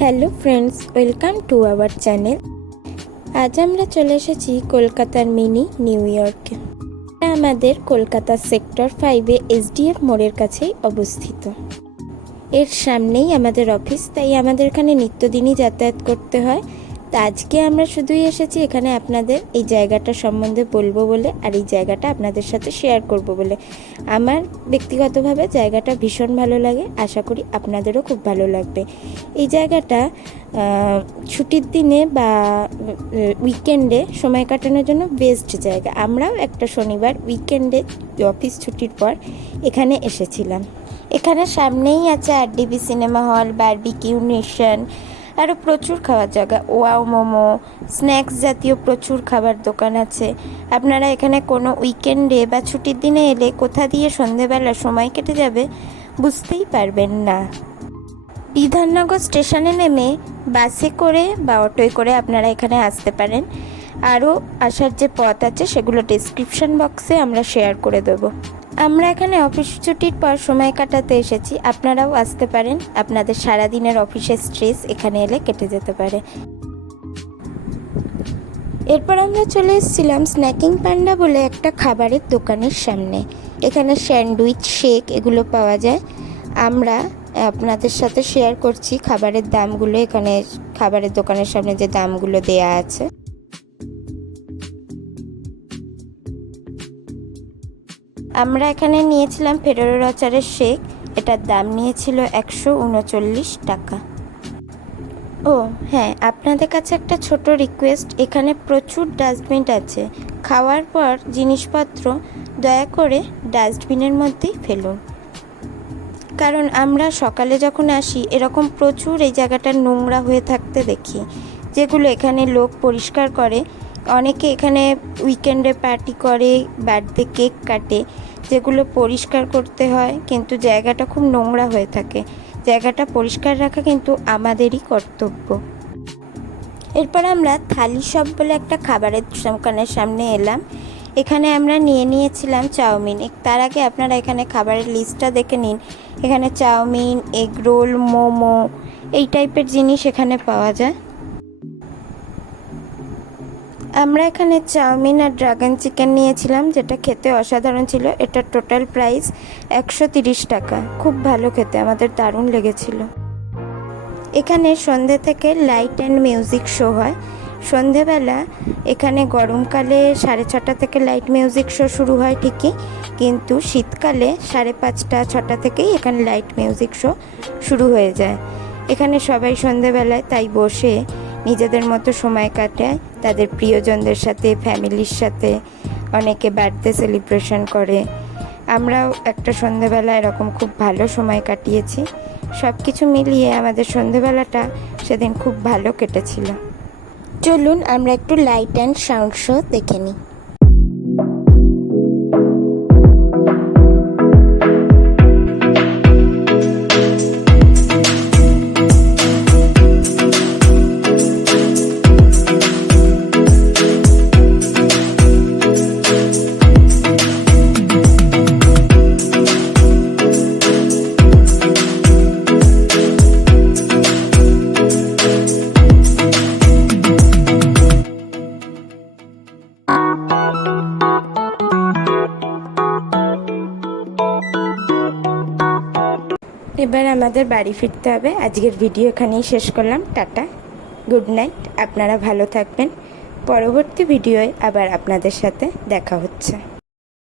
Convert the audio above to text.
Hello friends, welcome to our channel. আজ আমরা চলে এসেছি কলকাতার মিনি নিউ ইয়র্কে। এটা আমাদের কলকাতার সেক্টর 5-এ এসডিএফ মোড়ের কাছেই অবস্থিত। এর সামনেই আমাদের অফিস, তাই আমাদের এখানে নিত্যদিনই যাতায়াত করতে হয়। তা আজকে আমরা শুধুই এসেছি এখানে আপনাদের এই জায়গাটা সম্বন্ধে বলবো বলে, আর এই জায়গাটা আপনাদের সাথে শেয়ার করব বলে। আমার ব্যক্তিগতভাবে জায়গাটা ভীষণ ভালো লাগে, আশা করি আপনাদেরও খুব ভালো লাগবে। এই জায়গাটা ছুটির দিনে বা উইকেন্ডে সময় কাটানোর জন্য বেস্ট জায়গা। আমরাও একটা শনিবার উইকেন্ডে অফিস ছুটির পর এখানে এসেছিলাম। এখানে সামনেই আছে RDB cinema hall, barbecue nation, আরও প্রচুর খাওয়ার জায়গা, ওয়াও মোমো, স্ন্যাক্স জাতীয় প্রচুর খাবার দোকান আছে। আপনারা এখানে কোনো উইকেন্ডে বা ছুটির দিনে এলে কোথা দিয়ে সন্ধেবেলা সময় কেটে যাবে বুঝতেই পারবেন না। বিধাননগর স্টেশনে নেমে বাসে করে বা অটোয় করে আপনারা এখানে আসতে পারেন। আরও আসার যে পথ আছে সেগুলো ডেসক্রিপশন বক্সে আমরা শেয়ার করে দেবো। আমরা এখানে অফিস ছুটির পর সময় কাটাতে এসেছি, আপনারাও আসতে পারেন। আপনাদের সারাদিনের অফিসের স্ট্রেস এখানে এলে কেটে যেতে পারে। এরপর আমরা চলে এসেছিলাম স্ন্যাকিং পান্ডা বলে একটা খাবারের দোকানের সামনে। এখানে স্যান্ডউইচ, শেক এগুলো পাওয়া যায়। আমরা আপনাদের সাথে শেয়ার করছি খাবারের দামগুলো। এখানে খাবারের দোকানের সামনে যে দামগুলো দেয়া আছে। আমরা এখানে নিয়েছিলাম ফেরোরো রোচারের শেক, এটার দাম নিয়েছিল 139 টাকা। ও হ্যাঁ, আপনাদের কাছে একটা ছোট রিকোয়েস্ট, এখানে প্রচুর ডাস্টবিন আছে। খাওয়ার পর জিনিসপত্র দয়া করে ডাস্টবিনের মধ্যেই ফেলুন, কারণ আমরা সকালে যখন আসি এরকম প্রচুর এই জায়গাটা নোংরা হয়ে থাকতে দেখি, যেগুলো এখানে লোক পরিষ্কার করে। অনেকে এখানে উইকেন্ডে পার্টি করে, বার্থডে কেক কাটে, যেগুলো পরিষ্কার করতে হয়, কিন্তু জায়গাটা খুব নোংরা হয়ে থাকে। জায়গাটা পরিষ্কার রাখা কিন্তু আমাদেরই কর্তব্য। এরপর আমরা থালি শপ বলে একটা খাবারের দোকানের সামনে এলাম। এখানে আমরা নিয়েছিলাম চাউমিন। তার আগে আপনারা এখানে খাবারের লিস্টটা দেখে নিন। এখানে চাউমিন, এগ রোল, মোমো এই টাইপের জিনিস এখানে পাওয়া যায়। আমরা এখানে চাউমিন আর ড্রাগন চিকেন নিয়েছিলাম, যেটা খেতে অসাধারণ ছিল। এটার টোটাল প্রাইস 130 টাকা। খুব ভালো খেতে, আমাদের দারুণ লেগেছিল। এখানে সন্ধ্যে থেকে লাইট অ্যান্ড মিউজিক শো হয়। সন্ধেবেলা এখানে গরমকালে 6:30 থেকে লাইট মিউজিক শো শুরু হয় ঠিকই, কিন্তু শীতকালে 5:30, 6টা থেকেই এখানে লাইট মিউজিক শো শুরু হয়ে যায়। এখানে সবাই সন্ধেবেলায় তাই বসে নিজেদের মতো সময় কাটায়, তাদের প্রিয়জনদের সাথে, ফ্যামিলির সাথে। অনেকে বার্থডে সেলিব্রেশন করে। আমরাও একটা সন্ধেবেলা এরকম খুব ভালো সময় কাটিয়েছি। সব কিছু মিলিয়ে আমাদের সন্ধেবেলাটা সেদিন খুব ভালো কেটেছিল। চলুন আমরা একটু লাইট অ্যান্ড সাউন্ড শো দেখে নিই। এবার আমাদের বাড়ি ফিরতে হবে। আজকের ভিডিও এখানেই শেষ করলাম। টাটা, গুড নাইট, আপনারা ভালো থাকবেন। পরবর্তী ভিডিওয় আবার আপনাদের সাথে দেখা হচ্ছে।